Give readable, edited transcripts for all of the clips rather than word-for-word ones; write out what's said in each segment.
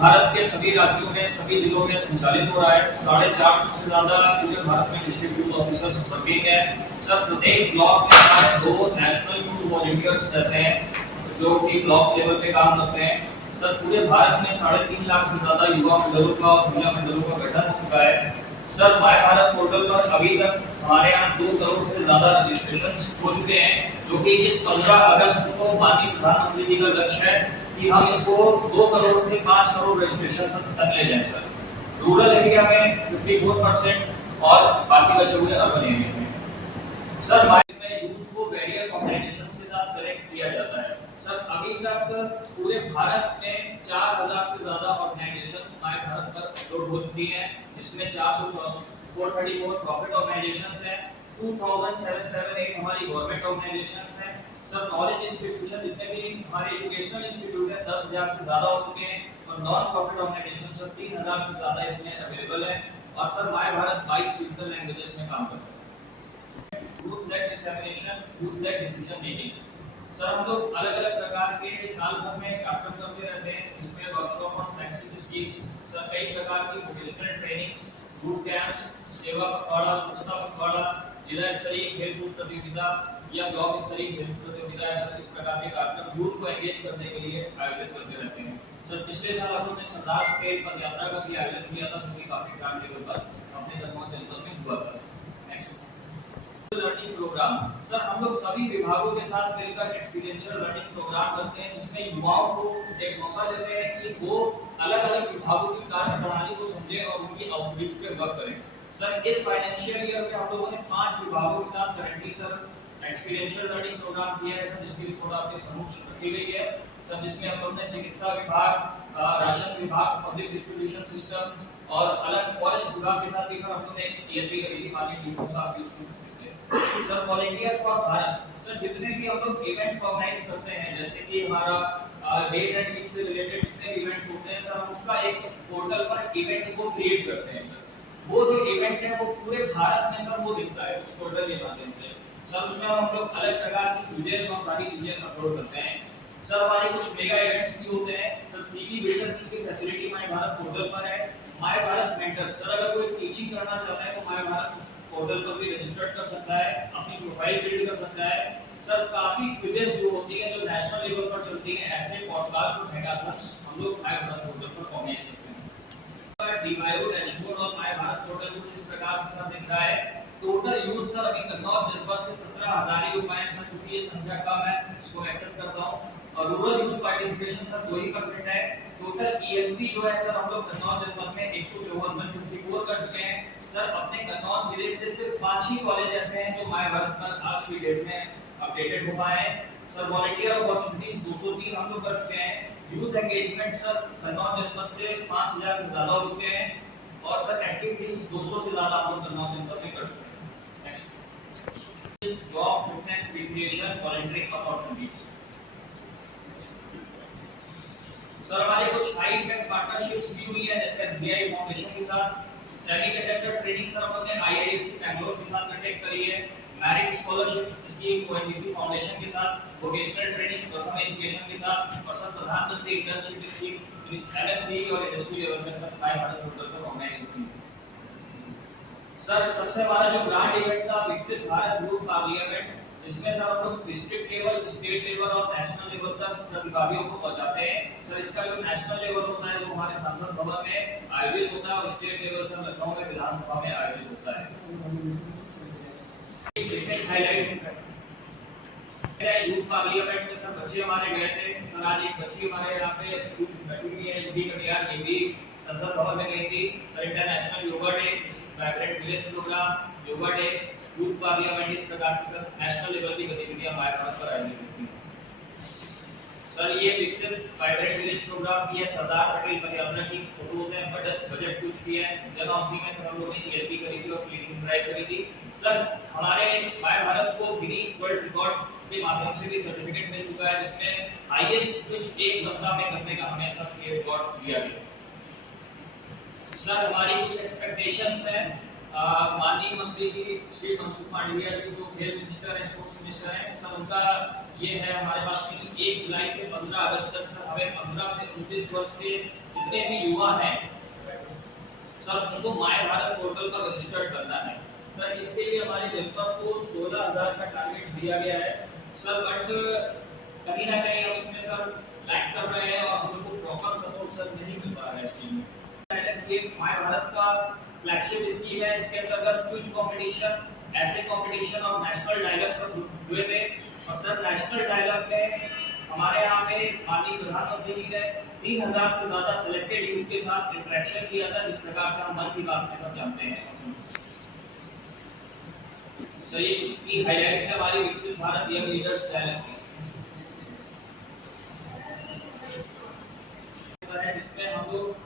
भारत के सभी राज्यों में, सभी जिलों में संचालित हो रहा है। 450 से ज्यादा पूरे भारत में डिस्ट्रिक्ट यूथ ऑफिसर्स वर्किंग है। सर प्रत्येक ब्लॉक में हमारे 2 नेशनल यूथ वॉलंटियर्स रहते हैं जो कि ब्लॉक लेवल पे काम करते हैं। सर पूरे भारत में 3.5 लाख से ज्यादा युवा मंडलों का और महिला मंडलों का गठन हो चुका है। सर माय भारत पोर्टल पर अभी तक हमारे यहाँ 2 करोड़ से ज्यादा रजिस्ट्रेशन हो चुके हैं, जो कि इस 15 अगस्त को माननीय प्रधानमंत्री जी का लक्ष्य है कि हम इसको 2 करोड़ से 5 करोड़ रजिस्ट्रेशन तक ले जाएं। सर रूरल एरिया में 54% और बाकी बचे हुए अर्बन एरिया में। सर इसमें यूथ को वेरियस ऑर्गेनाइजेशंस के साथ कनेक्ट किया जाता है। सर अभी तक पूरे भारत में 4000 से ज्यादा ऑर्गेनाइजेशंस माय भारत पर लोड हो चुकी हैं, जिसमें 434 प्रॉफिट ऑर्गेनाइजेशंस हैं, 2778 हमारी गवर्नमेंट ऑर्गेनाइजेशंस हैं। सर नॉलेज इंस्टीट्यूशन जितने भी हमारे एजुकेशनल इंस्टीट्यूट हैं 10,000 से ज्यादा हो चुके हैं और नॉन प्रॉफिट ऑर्गेनाइजेशन सर 3000 से ज्यादा इसमें अवेलेबल है। और sir my Bharat 22 digital languages में काम करता है। Youth led dissemination, youth led decision making. Sir हम लोग अलग-अलग प्रकार के साल भर में कार्यक्रम करते रहते हैं, जिसमें workshop on flexible schemes, sir कई प्रकार की वोकेशनल ट्रेनिंग्स, बूट कैंप्स, सेवा पखवाड़ा, स्वच्छता पखवाड़ा, जिला स्तरीय खेल-कूद प्रतियोगिता या ब्लॉक स्तरीय खेल प्रतियोगिता, ऐसा इस प्रकार के कार्यक्रम यूथ को एंगेज करने के लिए आयोजित करते रहते हैं। सर पिछले साल हम लोग ने सरदार पटेल पद यात्रा का भी आयोजन किया था, जो कि काफी ग्रांड लेवल पर अपने जनपद में हुआ था। Learning programme. सर हम लोग सभी विभागों के साथ मिलकर एक्सपीरियंशियल लर्निंग प्रोग्राम करते हैं, जिसमें युवाओं को एक मौका देते हैं कि वो अलग-अलग विभागों की कार्य प्रणाली को समझें और उनकी आउटरीच पे वर्क करें। सर इस फाइनेंशियल ईयर में हम लोगों ने 5 विभागों के साथ currently sir experiential learning program किया है सर, जिसकी रिपोर्ट आपके सम्मुख रखी गई है सर, जिसमें हम लोग ने चिकित्सा विभाग, राशन विभाग, पब्लिक डिस्ट्रीब्यूशन सिस्टम और अलग फॉरेस्ट विभाग के साथ भी सर हम लोग ने ईएपी करी थी माननीय डीपी साहब की उसमें। Sir volunteer for Bharat. Sir जितने भी हम लोग इवेंट्स ऑर्गेनाइज करते हैं, जैसे कि हमारा डेज एंड वीक से रिलेटेड जितने इवेंट्स होते हैं सर, हम उसका एक पोर्टल पर इवेंट को क्रिएट करते हैं। वो जो इवेंट है वो पूरे भारत में सर वो दिखता है उस पोर्टल के माध्यम से। सर उसमें हम लोग अलग प्रकार की चीजें और सारी चीजें अपलोड करते हैं। सर हमारे कुछ मेगा इवेंट्स भी होते हैं। सर सीवी बिल्डर की फैसिलिटी माय भारत पोर्टल पर है। माय भारत मेंटर, सर अगर कोई टीचिंग करना चाहता है तो माय भारत पोर्टल पर भी रजिस्टर कर सकता है, अपनी प्रोफाइल बिल्ड कर सकता है। सर काफी क्विजेस जो होती हैं जो नेशनल लेवल पर चलती हैं, ऐसे पॉडकास्ट और हैकाथॉन्स हम लोग माय भारत पोर्टल पर ऑर्गेनाइज करते हैं। डीवाईओ डैशबोर्ड और माय भारत पोर्टल कुछ इस प्रकार से सर दिख रहा है। टोटल यूथ सर अभी कन्नौज जनपद से 17,000 युवा हैं सर, क्योंकि ये संख्या कम है इसको एक्सेप्ट करता हूं। और रूरल यूथ पार्टिसिपेशन सर 2% है। टोटल ईएलपी जो है सर हम लोग कन्नौज जनपद में 154 कर चुके हैं। सर अपने कन्नौज जिले से सिर्फ 5 ही कॉलेज ऐसे हैं जो माय भारत पर आज की डेट में अपडेटेड हो पाए हैं। सर वॉलंटियर अपॉर्चुनिटीज 203 हम लोग कर चुके हैं। यूथ एंगेजमेंट सर कन्नौज जनपद से 5000 से ज्यादा हो चुके हैं और सर एक्टिविटीज 200 से ज्यादा हम लोग कन्नौज जनपद में कर चुके हैं। Next job fitness recreation volunteering opportunities. Sir हमारे कुछ हाई इम्पैक्ट पार्टनरशिप्स भी हुई है, जैसे एसबीआई फाउंडेशन के साथ। सेमीकंडक्टर ट्रेनिंग सर हम लोग ने आईआईएससी बैंगलोर के साथ कंडक्ट करी है। Merit scholarship scheme ONGC foundation के साथ, वोकेशनल ट्रेनिंग प्रथम एजुकेशन के साथ और सर प्रधानमंत्री इंटर्नशिप स्कीम एमएसडी और इंडस्ट्री लेवल में सर माय भारत पोर्टल पर ऑर्गेनाइज होती है। सर सबसे हमारा जो ग्रांड इवेंट था विकसित भारत यूथ पार्लियामेंट, जिसमें सर हम लोग डिस्ट्रिक्ट लेवल, स्टेट लेवल और नेशनल लेवल तक प्रतिभागियों को पहुंचाते हैं। सर इसका जो नेशनल लेवल होता है जो हमारे संसद भवन में आयोजित होता है और स्टेट लेवल सर लखनऊ में विधानसभा में आयोजित होता है। रिसेंट हाइलाइट्स यूथ पार्लियामेंट में सर बच्चे हमारे गए थे। सर आज एक बच्ची हमारे यहाँ पे यूथ बैठी हुई है, एचडी कटियार, ये भी संसद भवन में गई थी। Sir international yoga day, vibrant village program, yoga day, youth parliament, इस प्रकार की सर नेशनल लेवल की गतिविधियां माय भारत पर आयोजित होती हैं। सर ये विकसित वाइब्रेंट विलेज प्रोग्राम की है, सरदार पटेल पद यात्रा की फोटोज हैं, बजट कुछ भी है, जन औषधि में सर हम लोगों ने ईएलपी करी थी और क्लीनिंग ड्राइव करी थी। सर हमारे माय भारत को गिनीज वर्ल्ड रिकॉर्ड के माध्यम से भी सर्टिफिकेट मिल चुका है, जिसमें हाईएस्ट कुछ एक सप्ताह में करने का हमें सर ये रिकॉर्ड दिया गया। सर हमारी कुछ एक्सपेक्टेशंस हैं। माननीय मंत्री जी श्री मनसुख मांडविया जी जो खेल मिनिस्टर है, स्पोर्ट्स मिनिस्टर हैं, सर उनका ये है हमारे पास कि 1 जुलाई से 15 अगस्त तक सर हमें 15 से 29 वर्ष के जितने भी युवा हैं सर उनको माय भारत पोर्टल पर रजिस्टर्ड करना है। सर इसके लिए हमारे जनपद को 16,000 का टारगेट दिया गया है सर, बट कहीं ना कहीं हम इसमें सर लैग कर रहे हैं और हमको प्रॉपर सपोर्ट सर नहीं मिल पा रहा है इस चीज में। ये माय भारत का फ्लैगशिप स्कीम है, इसके अंतर्गत कुछ कंपटीशन, ऐसे कंपटीशन और नेशनल डायलॉग सब हुए थे और सर नेशनल डायलॉग में हमारे यहाँ पे माननीय प्रधानमंत्री जी ने 3,000 से ज्यादा सिलेक्टेड यूथ के साथ इंटरेक्शन किया था, जिस प्रकार से हम मन की बात में सब जानते हैं। सर ये कुछ की हाइलाइट्स है हमारी विकसित भारत यंग लीडर्स डायलॉग की, जिसमें हम लोग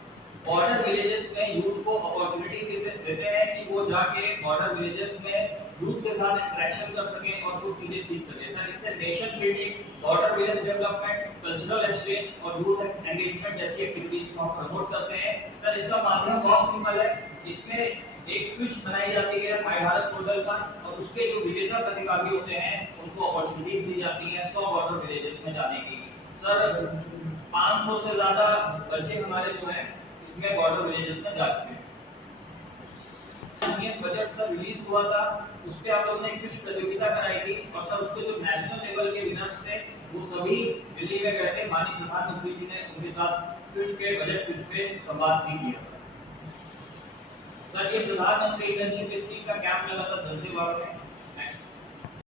बॉर्डर विलेजेस में यूथ को अपॉर्चुनिटी देते हैं कि वो जाके बॉर्डर विलेजेस में यूथ के साथ इंटरेक्शन कर सके और कुछ चीजें सीख सके। सर इससे nation building, border village development, cultural exchange और यूथ एंगेजमेंट जैसी एक्टिविटीज को हम प्रमोट करते हैं। सर इसका माध्यम बहुत सिंपल है, इसमें एक क्विज बनाई जाती है माय भारत पोर्टल पर और उसके जो विजेता प्रतिभागी होते हैं उनको अपॉर्चुनिटीज दी जाती है 100 बॉर्डर विलेजेस में जाने की। सर 500 से ज्यादा बच्चे हमारे जो हैं इसमें बॉर्डर विलेजेस में जा चुके हैं। यूनियन बजट सर रिलीज हुआ था, उस पे आप लोगों ने कुछ प्रतियोगिता कराई थी और सर उसके जो नेशनल लेवल के विनर्स थे वो सभी दिल्ली में गए थे। माननीय प्रधानमंत्री जी ने उनके साथ कुछ के बजट कुछ पे संवाद भी किया था। सर ये प्रधानमंत्री इंटर्नशिप स्कीम का कैंप लगा था धन्यवाद में,